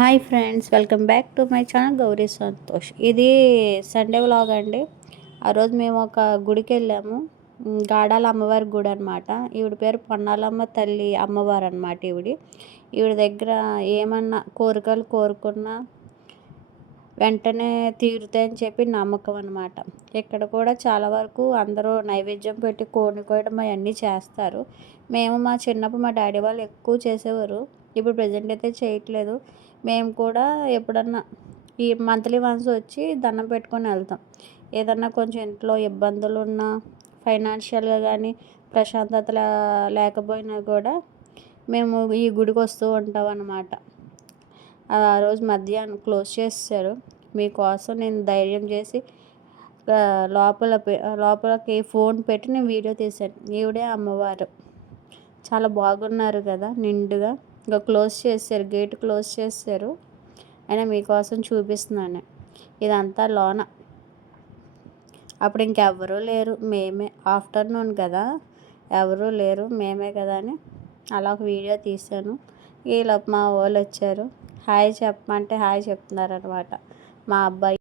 Hi friends, welcome back to my channel Gauri Santosh. ఇది Sunday vlog అండి. ఆ రోజు మేము ఒక గుడికి వెళ్ళాము. గాడాల అమ్మవారి గుడి అనమాట. ఈవిడ పేరు పొన్నాలమ్మ తల్లి అమ్మవారు అనమాట. ఈవిడ దగ్గర ఏమన్నా కోరికలు కోరుకున్నా వెంటనే తీరుతాయని చెప్పి నమ్మకం అనమాట. ఇక్కడ కూడా చాలా వరకు అందరూ నైవేద్యం పెట్టి కోడిని కోయడం అవన్నీ చేస్తారు. మేము మా చిన్నప్పుడు మా డాడీ వాళ్ళు ఎక్కువ చేసేవారు. ఇప్పుడు ప్రజెంట్ అయితే చేయట్లేదు. మేము కూడా ఎప్పుడన్నా ఈ మంత్లీ వన్స్ వచ్చి దండం పెట్టుకొని వెళ్తాం. ఏదన్నా కొంచెం ఇంట్లో ఇబ్బందులు ఉన్నా, ఫైనాన్షియల్గా కానీ ప్రశాంతత లేకపోయినా కూడా మేము ఈ గుడికి వస్తూ ఉంటాం అన్నమాట. ఆ రోజు మధ్యాహ్నం క్లోజ్ చేశారు. మీకోసం నేను ధైర్యం చేసి లోపలకి ఫోన్ పెట్టి నేను వీడియో తీశాను. ఈవిడే అమ్మవారు. చాలా బాగున్నారు కదా, నిండుగా. ఇంకా క్లోజ్ చేశారు, గేట్ క్లోజ్ చేశారు. అయినా మీకోసం చూపిస్తున్నాను. ఇదంతా లోన. అప్పుడు ఇంకెవ్వరూ లేరు, మేమే. ఆఫ్టర్నూన్ కదా, ఎవరూ లేరు, మేమే కదా అని అలా ఒక వీడియో తీశాను. ఈలోపు మా వాళ్ళు వచ్చారు. హాయ్ చెప్పమంటే హాయ్ చెప్తున్నారు అనమాట. మా అబ్బాయి